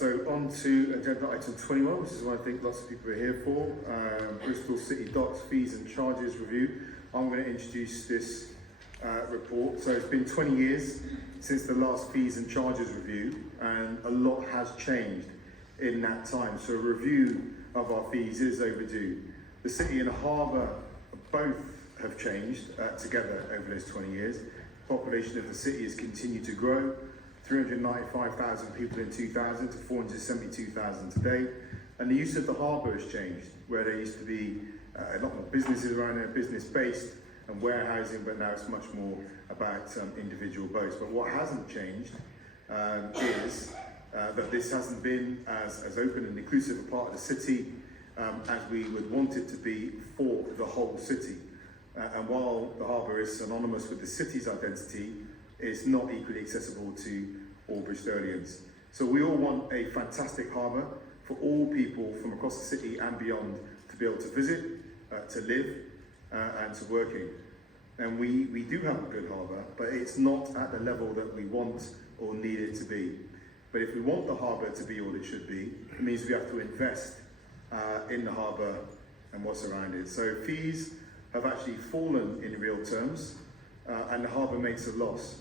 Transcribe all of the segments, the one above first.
So on to agenda item 21, which is what I think lots of people are here for, Bristol City Docks Fees and Charges Review. I'm going to introduce this report. So it's been 20 years since the last Fees and Charges Review, and a lot has changed in that time. So a review of our fees is overdue. The City and Harbour both have changed together over those 20 years. The population of the city has continued to grow, 395,000 people in 2000 to 472,000 today. And the use of the harbour has changed, where there used to be a lot more businesses around there, business-based and warehousing, but now it's much more about individual boats. But what hasn't changed is that this hasn't been as open and inclusive a part of the city as we would want it to be for the whole city. And while the harbour is synonymous with the city's identity, it's not equally accessible to all Bristolians. So we all want a fantastic harbour for all people from across the city and beyond to be able to visit, to live and to work in. And we do have a good harbour, but it's not at the level that we want or need it to be. But if we want the harbour to be all it should be, it means we have to invest in the harbour and what's around it. So fees have actually fallen in real terms, and the harbour makes a loss.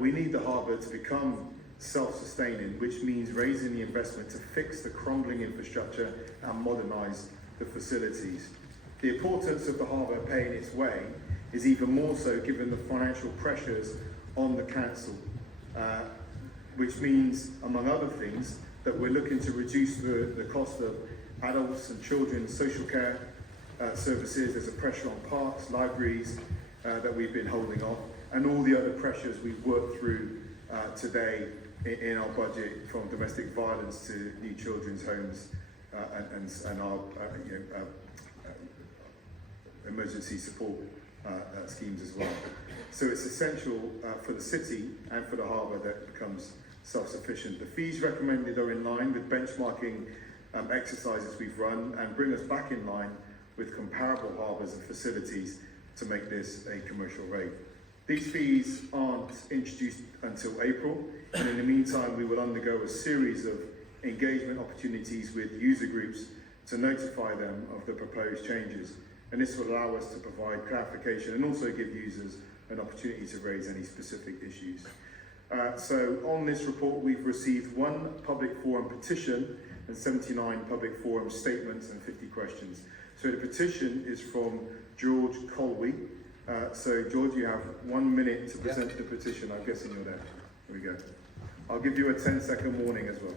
We need the harbour to become self-sustaining, which means raising the investment to fix the crumbling infrastructure and modernise the facilities. The importance of the harbour paying its way is even more so given the financial pressures on the council, which means, among other things, that we're looking to reduce the cost of adults and children's social care services. There's a pressure on parks, libraries that we've been holding off, and all the other pressures we've worked through today in our budget, from domestic violence to new children's homes and our emergency support schemes as well. So it's essential for the city and for the harbour that it becomes self-sufficient. The fees recommended are in line with benchmarking exercises we've run and bring us back in line with comparable harbours and facilities to make this a commercial rate. These fees aren't introduced until April, and in the meantime we will undergo a series of engagement opportunities with user groups to notify them of the proposed changes. And this will allow us to provide clarification and also give users an opportunity to raise any specific issues. So on this report we've received 1 public forum petition and 79 public forum statements and 50 questions. So the petition is from George Colby. So George, you have 1 minute to present the petition. I'm guessing you're there. Here we go. I'll give you a 10-second warning as well.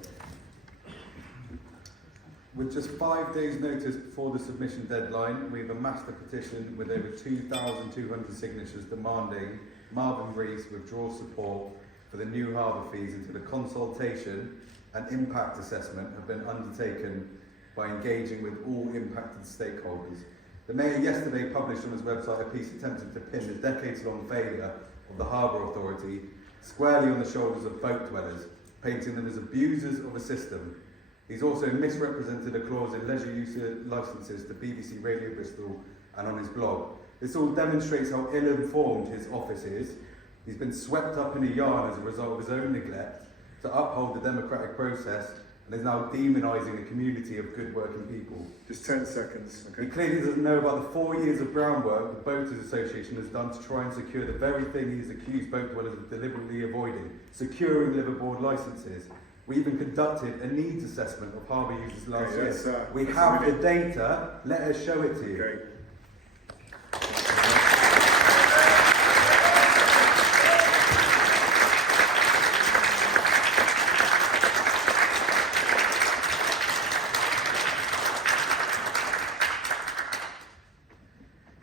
With just 5 days notice before the submission deadline, we've amassed a petition with over 2,200 signatures demanding Marvin Rees withdraw support for the new harbour fees until the consultation and impact assessment have been undertaken by engaging with all impacted stakeholders. The Mayor yesterday published on his website a piece attempting to pin the decades-long failure of the Harbour Authority squarely on the shoulders of boat dwellers, painting them as abusers of a system. He's also misrepresented a clause in leisure use licences to BBC Radio Bristol and on his blog. This all demonstrates how ill-informed his office is. He's been swept up in a yarn as a result of his own neglect to uphold the democratic process, and is now demonising a community of good working people. Just 10 seconds. Okay. He clearly doesn't know about the 4 years of groundwork the Boaters Association has done to try and secure the very thing he's accused boat dwellers of deliberately avoiding, securing liveaboard licences. We even conducted a needs assessment of harbour users last year. We have the data, let us show it to you. Okay.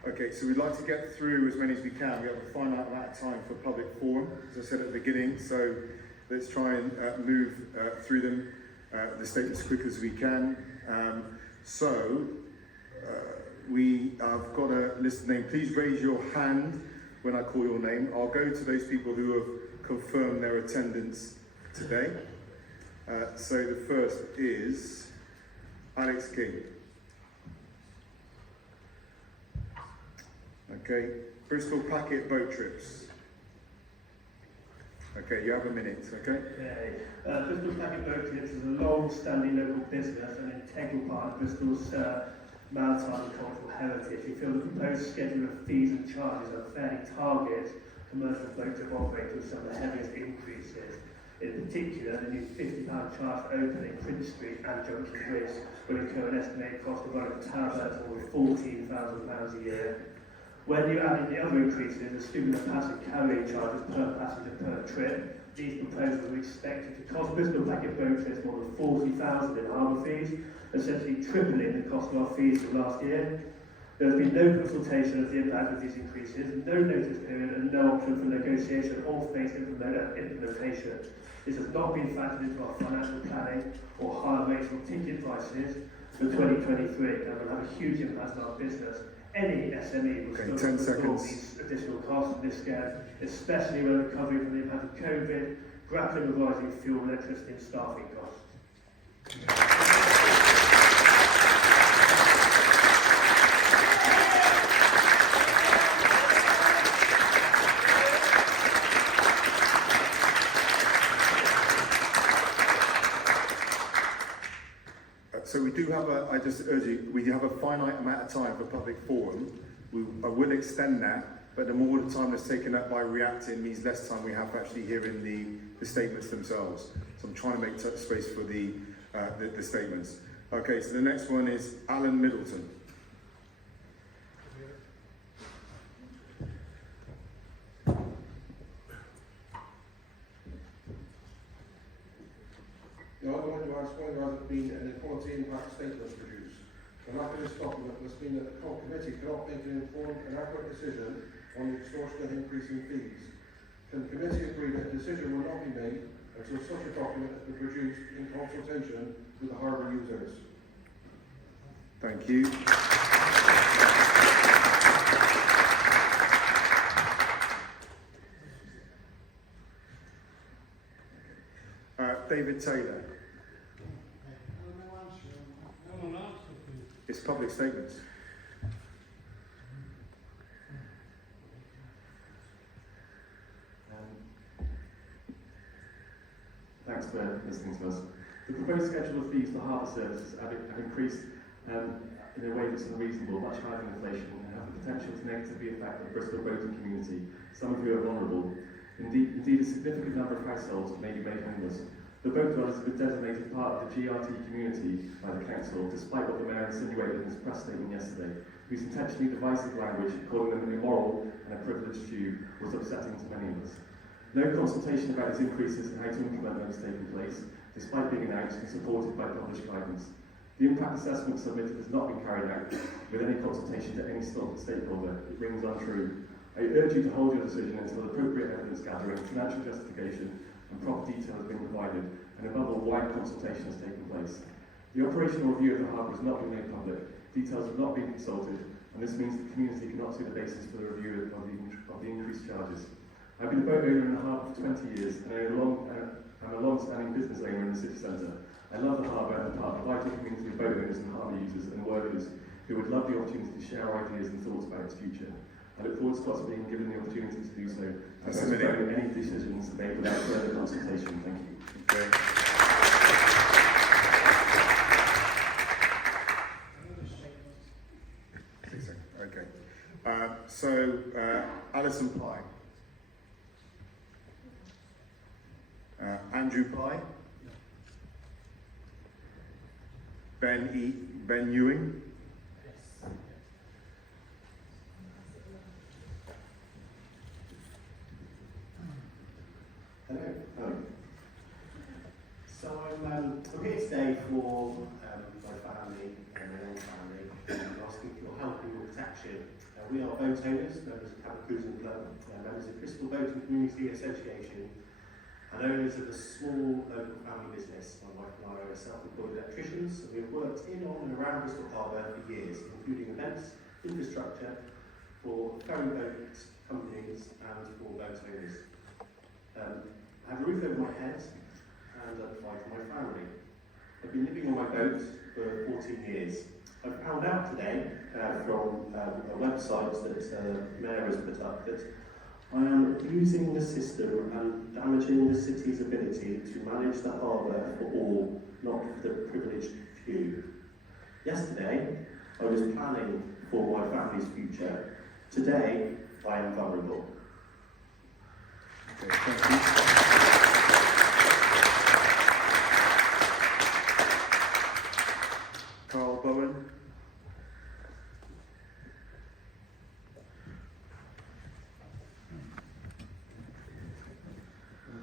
Okay, so we'd like to get through as many as we can. We have a finite amount of time for public forum, as I said at the beginning, so let's try and move through them, the statements as quick as we can. We have got a list of names. Please raise your hand when I call your name. I'll go to those people who have confirmed their attendance today. So the first is Alex King. Okay, Bristol Packet Boat Trips. Okay, you have a minute, okay? Okay. Bristol Packet Boat Trips is a long-standing local business and an integral part of Bristol's maritime and cultural heritage. We feel the proposed schedule of fees and charges unfairly target commercial boat trip operators with some of the heaviest increases. In particular, the new £50 charge for opening Prince Street and Junction Bridge will incur an estimated cost of running a tower to over £14,000 a year. When you add in the other increases, assuming the passive carrying charges per passenger per trip, these proposals are expected to cost Bristol Packet Boat Trips more than £40,000 in harbour fees, essentially tripling the cost of our fees from last year. There has been no consultation of the impact of these increases, no notice period and no option for negotiation or phased implementation. This has not been factored into our financial planning or higher rates or ticket prices for 2023 and will have a huge impact on our business. Any SME will Okay, struggle 10 to absorb seconds. these additional costs at this scale, especially when recovering from the impact of COVID, grappling with rising fuel, electricity and staffing costs. So we do have I just urge you, we have a finite amount of time for public forum. I will extend that, but the more the time that's taken up by reacting means less time we have for actually hearing the statements themselves. So I'm trying to make space for the statements. Okay, so the next one is Alan Middleton. I want to ask why there hasn't been an equality impact statement produced. The lack of this document must mean that the committee cannot make an informed and accurate decision on the extortionate increase in fees. Can the committee agree that a decision will not be made until such a document has been produced in consultation with the harbour users? Thank you. David Taylor. It's public statements. Thanks for listening to us. The proposed schedule of fees for harbour services have increased in a way that's unreasonable, much higher than inflation, and have the potential to negatively affect the Bristol boating community, some of who are vulnerable. Indeed, a significant number of households may be made homeless. The boat dwellers have been designated part of the GRT community by the council, despite what the mayor insinuated in his press statement yesterday, whose intentionally divisive language, calling them immoral and a privileged few, was upsetting to many of us. No consultation about these increases and how to implement them has taken place, despite being announced and supported by published guidance. The impact assessment submitted has not been carried out with any consultation to any stakeholder. It rings untrue. I urge you to hold your decision until appropriate evidence gathering, financial justification and proper detail has been provided, and above all, wide consultation has taken place. The operational review of the harbour has not been made public, details have not been consulted, and this means the community cannot see the basis for the review of the increased charges. I've been a boat owner in the harbour for 20 years, and I'm a long-standing business owner in the city centre. I love the harbour and part of a vital community of boat owners and harbour users and workers who would love the opportunity to share ideas and thoughts about its future. I look forward to us being given the opportunity to do so and postponing any decisions made without further consultation. Thank you. Okay. Okay. Alison Pye. Andrew Pye. Ben Ewing. Hello. So I'm here today for my family and my own family, and I'm asking for your help and your protection. We are boat owners, members of Cabot Cruising Club, members of Bristol Boating Community Association, and owners of a small local family business. My wife and I are self-employed electricians, and we have worked in, on and around Bristol Harbour for years, including events, infrastructure for ferry boat companies and for boat owners. I have a roof over my head and a provide for my family. I've been living on my boat for 14 years. I found out today from a website that the Mayor has put up that I am abusing the system and damaging the city's ability to manage the harbour for all, not for the privileged few. Yesterday, I was planning for my family's future. Today, I am vulnerable. Okay, thank you. Carl Bowen.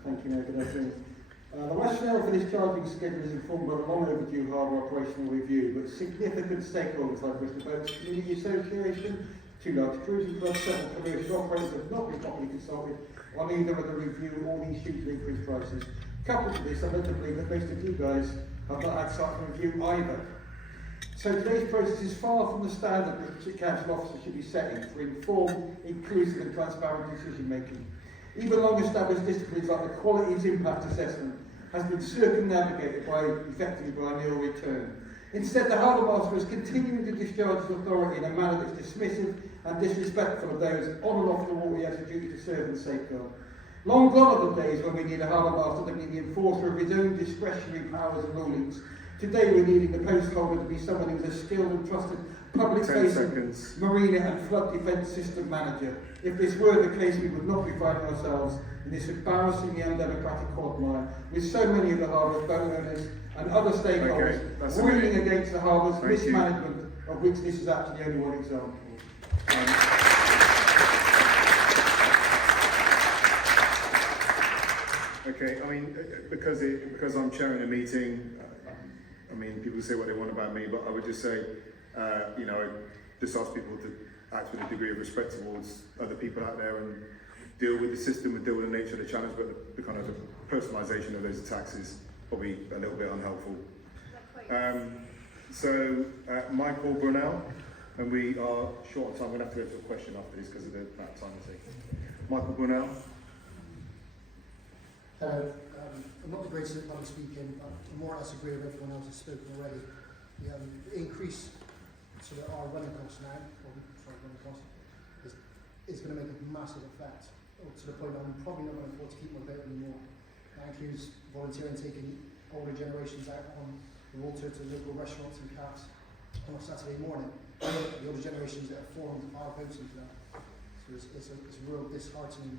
Thank you, Mayor. Good afternoon. The rationale for this charging schedule is informed by the long overdue harbour operational review, but significant stakeholders like Bristol Boats Community Association, 2 large cruising clubs, several commercial operators have not been properly consulted on either of the review or these hugely increased prices. Coupled to this, I led to believe that most of you guys have not had such a review either. So today's process is far from the standard that the council officers should be setting for informed, inclusive and transparent decision making. Even long-established disciplines like the Qualities Impact Assessment has been circumnavigated effectively by a nil return. Instead, the Harbour Master is continuing to discharge his authority in a manner that's dismissive and disrespectful of those on and off the water he has a duty to serve and safeguard. Long gone are the days when we need a Harbour Master to be the enforcer of his own discretionary powers and rulings. Today we're needing the post holder to be someone who's a skilled and trusted public-facing marina and flood defence system manager. If this were the case, we would not be finding ourselves in this embarrassingly undemocratic quagmire, with so many of the harbour's boat owners and other stakeholders ruling against the harbour's mismanagement, of which this is actually only one example. Okay, I mean, because I'm chairing a meeting, I mean, people say what they want about me, but I would just say, you know, just ask people to act with a degree of respect towards other people out there and deal with the system and deal with the nature of the challenge, but the kind of the personalisation of those attacks is probably a little bit unhelpful. Michael Brunel, and we are short on time. I'm going to have to go to a question after this because of the amount of time we're taking. Michael Brunel. Hello. I'm not the greatest at public speaking, but I more or less agree with everyone else has spoken already. The increase to our running costs now, is going to make a massive effect, to the point that I'm probably not going to afford to keep my boat anymore. That includes volunteering, taking older generations out on the water to local restaurants and cafes on a Saturday morning. The older generations that have formed our boats into that. So it's real disheartening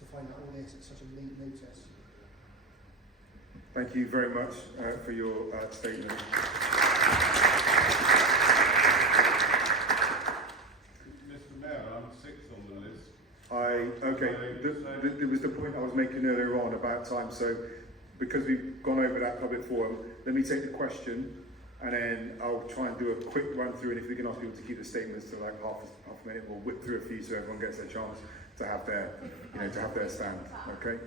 to find out all this at such a late notice. Thank you very much for your statement. Mr. Mayor, I'm 6th on the list. There was the point I was making earlier on about time, so because we've gone over that public forum, let me take the question and then I'll try and do a quick run through, and if we can ask people to keep the statements to like half a minute, we'll whip through a few so everyone gets their chance to have their, to have their stand, okay?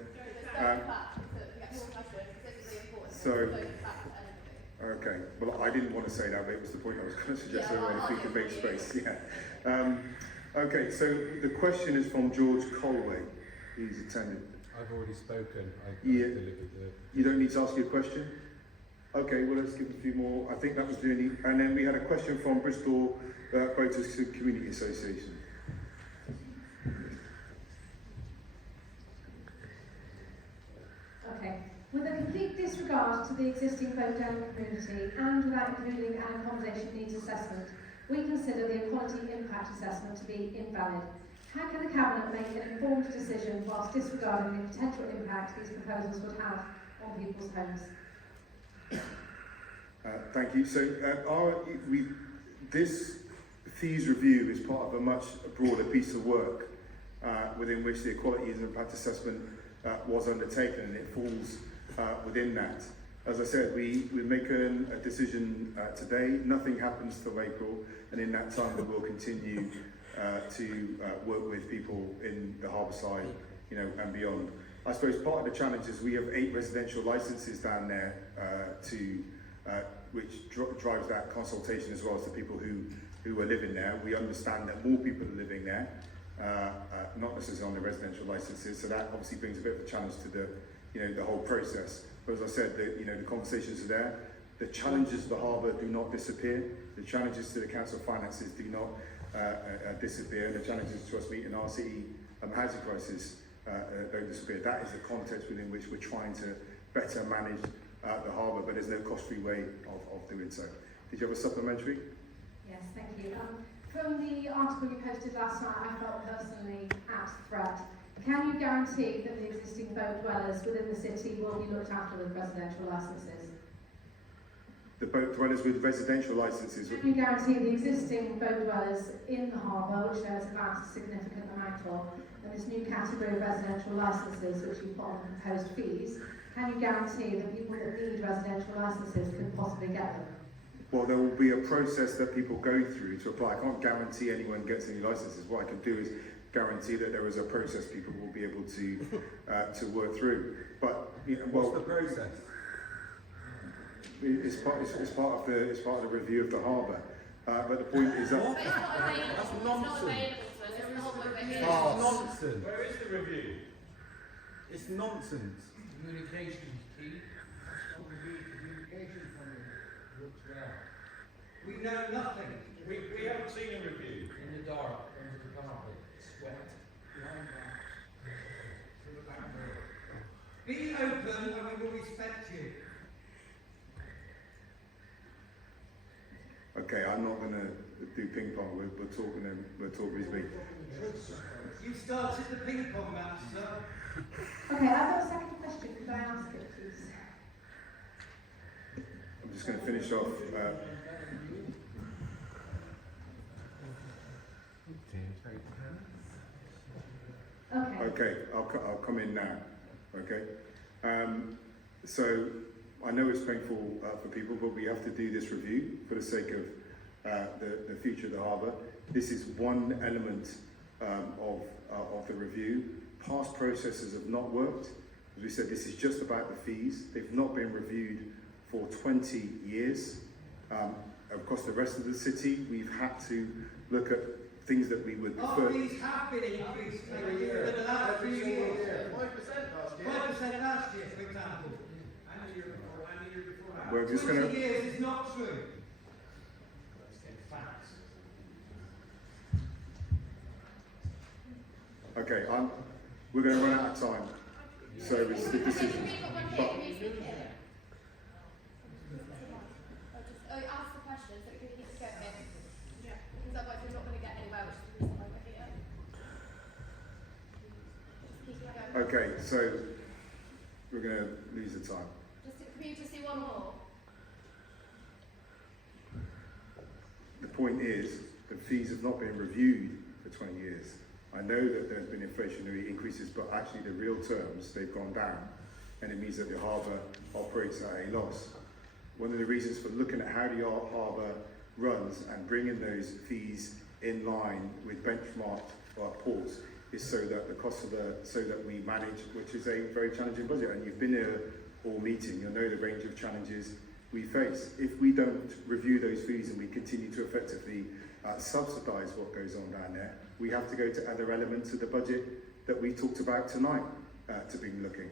Okay, well I didn't want to say that, but it was the point I was going to suggest everyone if we could make space, Okay, so the question is from George Colway, who's attended. I've already spoken. You don't need to ask your question? Okay, well let's give a few more. I think that was the only, and then we had a question from Bristol Boaters Community Association. Okay. With a complete disregard to the existing boat owner community and without including an accommodation needs assessment, we consider the equality impact assessment to be invalid. How can the Cabinet make an informed decision whilst disregarding the potential impact these proposals would have on people's homes? Thank you. So this fees review is part of a much broader piece of work within which the equality impact assessment was undertaken, and it falls within that. As I said, we've making a decision today. Nothing happens till April, and in that time we will continue to work with people in the harbour side, and beyond. I suppose part of the challenge is we have 8 residential licences down there which drives that consultation as well as the people who are living there. We understand that more people are living there, not necessarily on the residential licences, so that obviously brings a bit of a challenge to the whole process. But as I said, the conversations are there. The challenges of the harbour do not disappear. The challenges to the council finances do not disappear. And the challenges to us meeting our city housing prices don't disappear. That is the context within which we're trying to better manage the harbour, but there's no cost-free way of doing so. Did you have a supplementary? Yes, thank you. From the article you posted last night, I felt personally at threat. Can you guarantee that the existing boat dwellers within the city will be looked after with residential licences? The boat dwellers with residential licences. Can you guarantee the existing boat dwellers in the harbour, which there's a vast significant amount of, and this new category of residential licences which you put on the proposed fees, can you guarantee that people that need residential licences can possibly get them? Well, there will be a process that people go through to apply. I can't guarantee anyone gets any licences. What I can do is guarantee that there is a process people will be able to work through. But What's the process? It's part of the review of the harbour. But the point is that That's nonsense. False. Nonsense. Where is the review? It's nonsense. Communication is key. That's what we need. Communication from the looks well. We know nothing. We haven't seen a review. In the dark, under the carpet, sweat, line back, to the back door. Be open and we will respect you. okay, I'm not going to do ping pong. We're talking as big. You started the ping pong match, sir. Okay, I've got a second question. Could I ask it, please? I'm just going to finish off. Okay, I'll come in now. Okay, so I know it's painful for people, but we have to do this review for the sake of the future of the harbour. This is one element of the review. Past processes have not worked. As we said, this is just about the fees. They've not been reviewed for 20 years. Across the rest of the city, we've had to look at things that we would Our prefer. fees have been increased for the last few years. 5% last year, for example. And the year before, and the year before that. We're just 20 going to. years is not true. Facts. Okay, we're going to run out of time. So it's the decision. But ask the question so we can keep going. Because otherwise we're not going to get anywhere, which is the reason why we're here. Just keep going. okay, so we're going to lose the time. Can you just do one more? The point is, the fees have not been reviewed for 20 years. I know that there's been inflationary increases, but actually the real terms, they've gone down. And it means that the harbour operates at a loss. One of the reasons for looking at how the harbour runs and bringing those fees in line with benchmarked ports is so that the cost of so that we manage, which is a very challenging budget. And you've been here all meeting, you'll know the range of challenges we face. If we don't review those fees and we continue to effectively subsidise what goes on down there, we have to go to other elements of the budget that we talked about tonight to be looking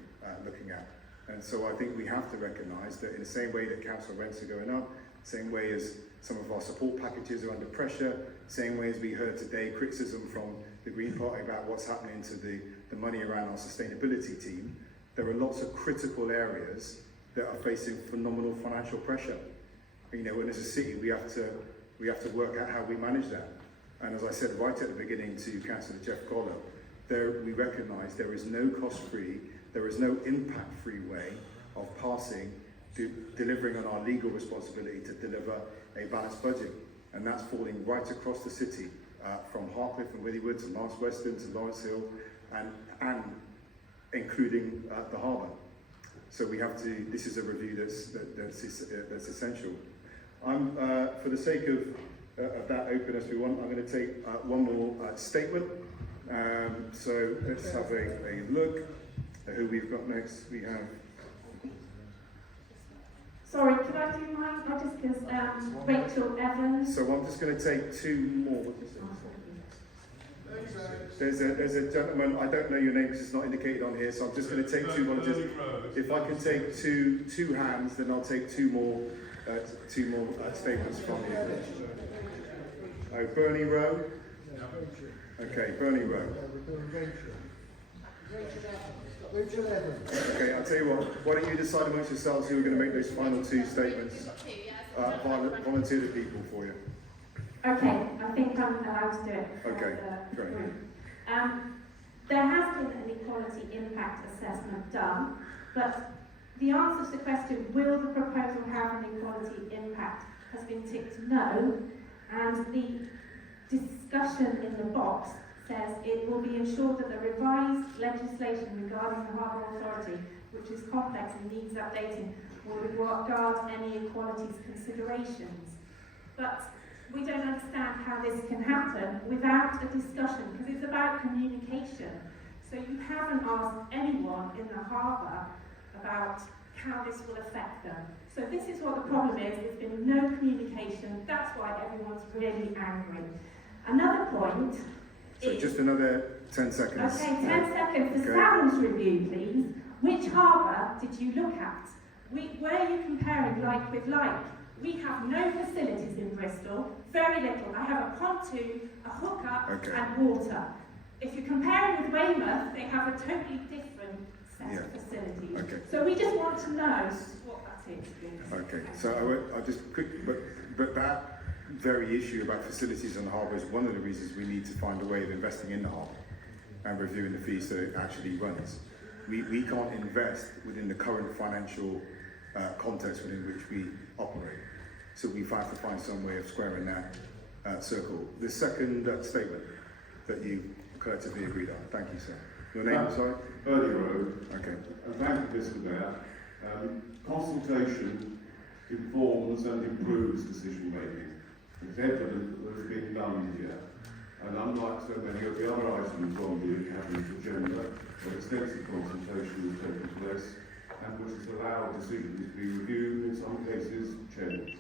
at. And so I think we have to recognise that in the same way that council rents are going up, same way as some of our support packages are under pressure, same way as we heard today criticism from the Green Party about what's happening to the money around our sustainability team, there are lots of critical areas that are facing phenomenal financial pressure. You know, and as a city, we have to work out how we manage that. And as I said right at the beginning to Councillor Jeff Goller, we recognise there is no cost-free, there is no impact-free way of delivering on our legal responsibility to deliver a balanced budget. And that's falling right across the city, from Hartcliffe and Withywood to Lawrence Weston to Lawrence Hill, and including the harbour. So we have to. This is a review that's essential. For the sake of that openness we want, I'm going to take one more statement. So let's have a look at who we've got next. We have. Sorry, could I do mine? I just because Rachel Evans. So I'm just going to take two more. There's a gentleman, I don't know your name because it's not indicated on here, so I'm just going to take two. If I can take two hands, then I'll take two more statements from you. Bernie Rowe. Okay, Bernie Rowe. We're doing Rachel. Rachel Evans. Okay, I'll tell you what, why don't you decide amongst yourselves who are going to make those final two statements? Volunteer the people for you. Okay, I think I'm allowed to do it. Okay, great. There has been an equality impact assessment done, but the answer to the question, will the proposal have an equality impact, has been ticked no, and the discussion in the box says it will be ensured that the revised legislation regarding the Harbour Authority, which is complex and needs updating, will regard any equalities considerations. But we don't understand how this can happen without a discussion, because it's about communication. So you haven't asked anyone in the harbour about how this will affect them. So this is what the problem is. There's been no communication. That's why everyone's really angry. Another point So is... just another 10 seconds. Okay, 10 seconds. The Okay. Savins review, please. Which harbour did you look at? Were you comparing like with like? We have no facilities in Bristol, very little. I have a pontoon, a hookup Okay. and water. If you're comparing with Weymouth, they have a totally different set Yeah. of facilities. Okay. So we just want to know what that is, please. Okay, so I just quick, but that very issue about facilities on the harbour is one of the reasons we need to find a way of investing in the harbour and reviewing the fees so it actually runs. We can't invest within the current financial context within which we operate. So we have to find some way of squaring that circle. The second statement that you collectively agreed on. Thank you, sir. Your name, sorry? Bernie Rowe. Okay. Thank you, Mr. Mayor. Consultation informs and improves decision making. It's evident that there's been none here. And unlike so many of the other items on the Cabinet agenda, where extensive consultation has taken place and which has allowed decisions to be reviewed, in some cases changed.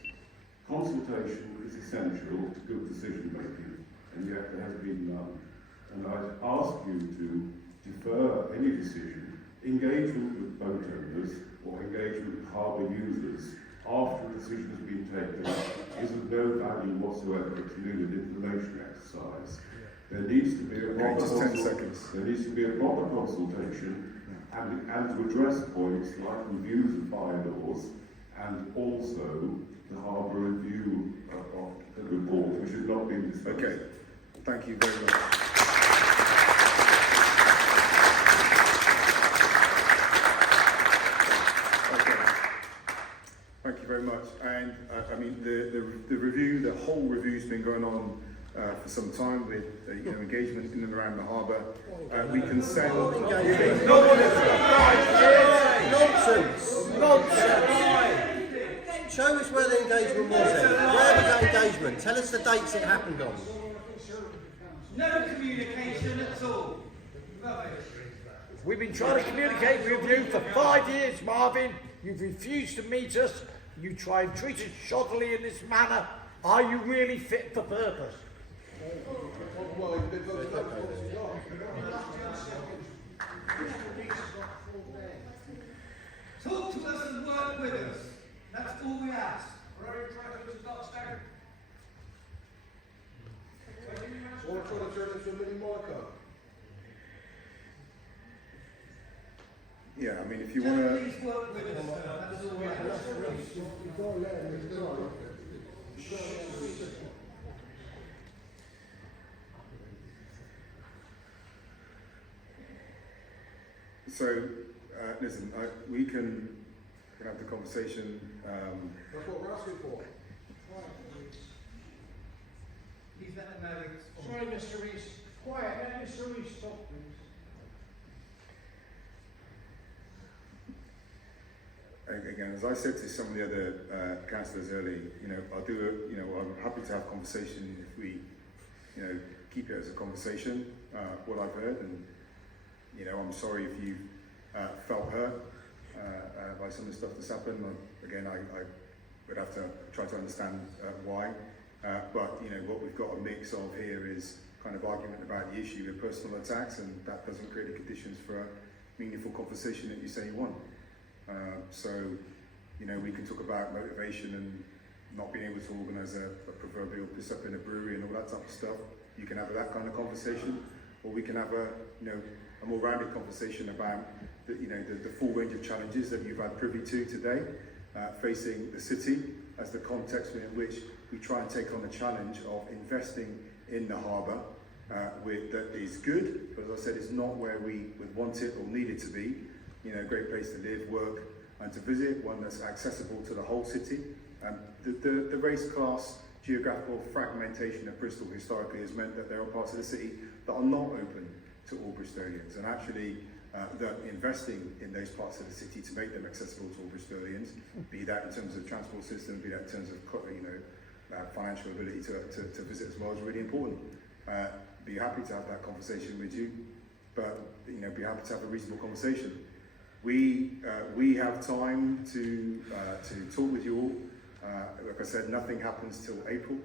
Consultation is essential to good decision making, and yet there has been none. And I'd ask you to defer any decision, engagement with boat owners or engagement with harbour users after a decision has been taken is of no value whatsoever. It's merely an information exercise. There needs to be a proper just 10 seconds. There needs to be a proper consultation and to address points like reviews of bylaws and also the harbour review of the report, which has not been discussed. Okay, thank you very much. Thank you very much. And I mean, the review, the whole review's been going on for some time with engagement in and around the harbour. We can send. Nonsense! Show us where the engagement was then. Where was that engagement? Tell us the dates it happened on. No communication at all. Rubbish. We've been trying to communicate with you for 5 years, Marvin. You've refused to meet us. You try and treat us shoddily in this manner. Are you really fit for purpose? Talk to us and work with us. That's all we ask. Or trying to turn into a mini Monaco. Yeah, I mean, if you want to. Please work with us. That's all we ask. So, listen, we can have the conversation. That's what we're asking for. He's let them know it's on. Sorry, Mr. Rees. Quiet, let Mr. Rees talk, please. Again, as I said to some of the other councillors earlier, I'm happy to have conversation if we, keep it as a conversation. What I've heard, and I'm sorry if you felt hurt by some of the stuff that's happened. Again, I would have to try to understand why. But what we've got a mix of here is kind of argument about the issue of personal attacks, and that doesn't create the conditions for a meaningful conversation that you say you want. So, we can talk about motivation and not being able to organise a proverbial piss up in a brewery and all that type of stuff. you can have that kind of conversation, or we can have a more rounded conversation about the full range of challenges that you've had privy to today, facing the city as the context in which we try and take on the challenge of investing in the harbour, that is good, but as I said, it's not where we would want it or need it to be. A great place to live, work, and to visit, one that's accessible to the whole city. The race class geographical fragmentation of Bristol historically has meant that there are parts of the city that are not open to all Bristolians, and actually that investing in those parts of the city to make them accessible to all Bristolians, be that in terms of transport system, be that in terms of financial ability to visit as well, is really important. Be happy to have that conversation with you, but be happy to have a reasonable conversation. We have time to talk with you all. Like I said, nothing happens till April.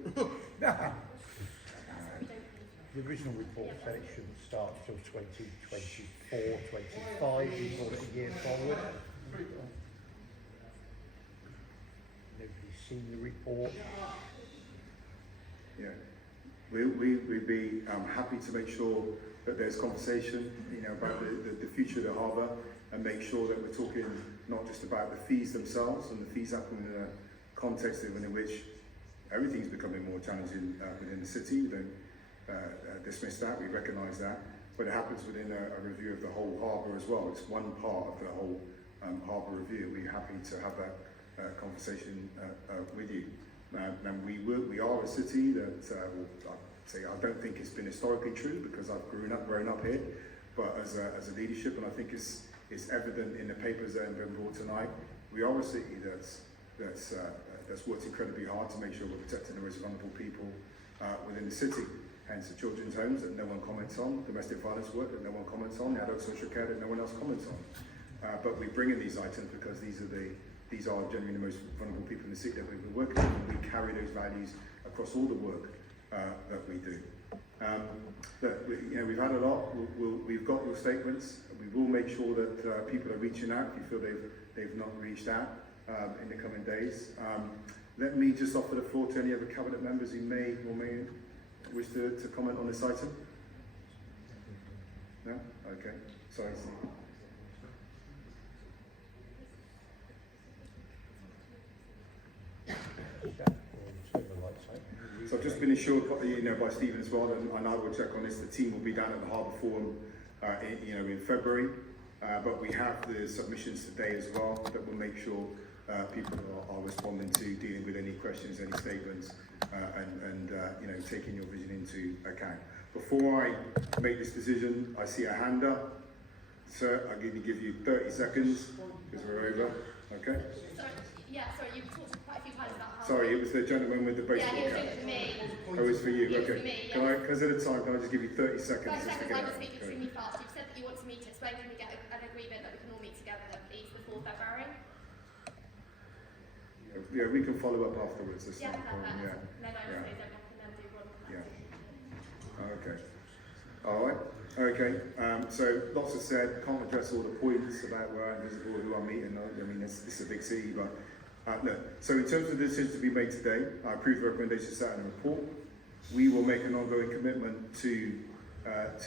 The original report said it shouldn't start till 2024, 25. We brought it a year forward. Nobody's seen the report. Yeah, we'd be happy to make sure that there's conversation, about the future of the harbour, and make sure that we're talking not just about the fees themselves, and the fees happen in a context in which everything's becoming more challenging within the city. We don't dismiss that, we recognise that, but it happens within a review of the whole harbour as well. It's one part of the whole harbour review. We're happy to have that conversation with you. And we are a city that, I don't think it's been historically true because I've grown up here, but as a leadership, and I think it's evident in the papers that have been brought tonight, we are a city that's worked incredibly hard to make sure we're protecting the most vulnerable people within the city. Hence the children's homes that no one comments on, domestic violence work that no one comments on, the adult social care that no one else comments on. But we bring in these items because these are generally the most vulnerable people in the city that we've been working with, and we carry those values across all the work that we do. We've had a lot. We've got your statements. We will make sure that people are reaching out if you feel they've not reached out in the coming days. Let me just offer the floor to any other cabinet members who may or may wish to comment on this item. No? Okay. Sorry. So I've just been assured by Stephen as well, and I will check on this. The team will be down at the Harbour Forum in February, but we have the submissions today as well that will make sure people are responding to, dealing with any questions, any statements, and taking your vision into account. Before I make this decision, I see a hand up. Sir, I'm going to give you 30 seconds because we're over. Okay? Sorry, you've talked quite a few times about how... Sorry, it was the gentleman with the baseball cap. Yeah, he was doing it for me. Oh, it's for you, It was okay. for me, yeah. Can I, because of the time, can I just give you 30 seconds? 30 just to seconds, get I out? will speak extremely fast. You've said that you want to meet us. When can we get an agreement that we can all meet together, please, before February? Yeah, we can follow up afterwards. That's Yeah, not a problem. perfect. Yeah. Then I Yeah. will say that we can then do one. Yeah. Okay. All right. Okay. So lots of said. Can't address all the points about where I'm visible, who I'm meeting. I mean, it's a big city, but no. So in terms of the decisions to be made today, I approve the recommendations set in the report. We will make an ongoing commitment to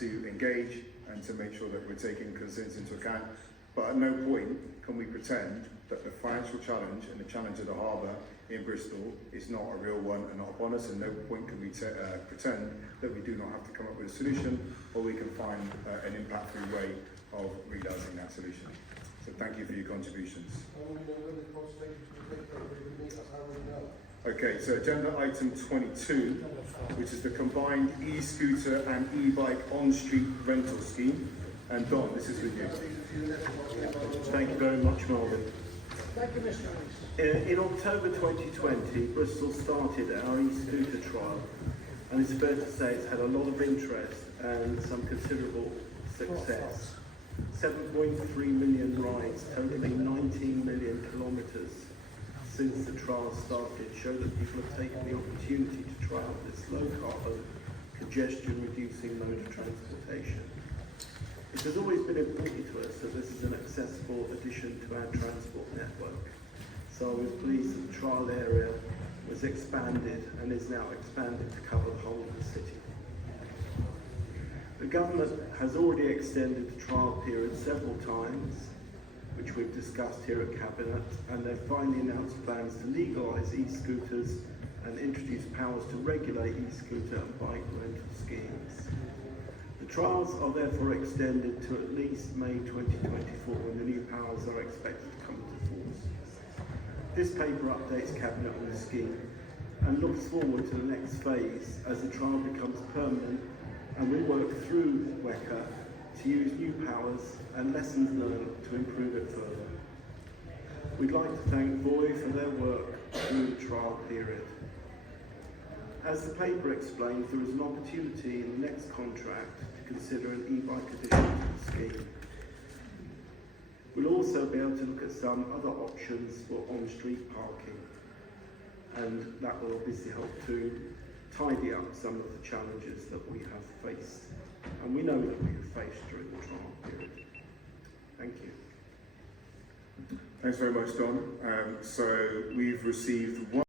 engage and to make sure that we're taking concerns into account. But at no point can we pretend that the financial challenge and the challenge of the harbour in Bristol is not a real one and not upon us, and no point can we pretend that we do not have to come up with a solution, or we can find an impactful way of realising that solution. So thank you for your contributions. Okay, so agenda item 22, which is the combined e-scooter and e-bike on-street rental scheme. And Don, this is with you. Thank you very much, Marvin. Thank you, Mr. Rees. In October 2020, Bristol started our e-scooter trial, and it's fair to say it's had a lot of interest and some considerable success. 7.3 million rides, totaling 19 million kilometres since the trial started, show that people have taken the opportunity to try out this low-carbon, congestion-reducing mode of transportation. It has always been important to us that this is an accessible addition to our transport network. So I was pleased that the trial area was expanded and is now expanded to cover the whole of the city. The government has already extended the trial period several times, which we've discussed here at Cabinet, and they've finally announced plans to legalise e-scooters and introduce powers to regulate e-scooter and bike rental schemes. The trials are therefore extended to at least May 2024, when the new powers are expected to come into force. This paper updates Cabinet on the scheme and looks forward to the next phase as the trial becomes permanent and we work through WECA to use new powers and lessons learned to improve it further. We'd like to thank Voy for their work through the trial period. As the paper explains, there is an opportunity in the next contract to consider an e-bike addition to the scheme. We'll also be able to look at some other options for on-street parking, and that will obviously help to tidy up some of the challenges that we have faced, and we know that we have faced during the trial period. Thank you. Thanks very much, Don. So we've received one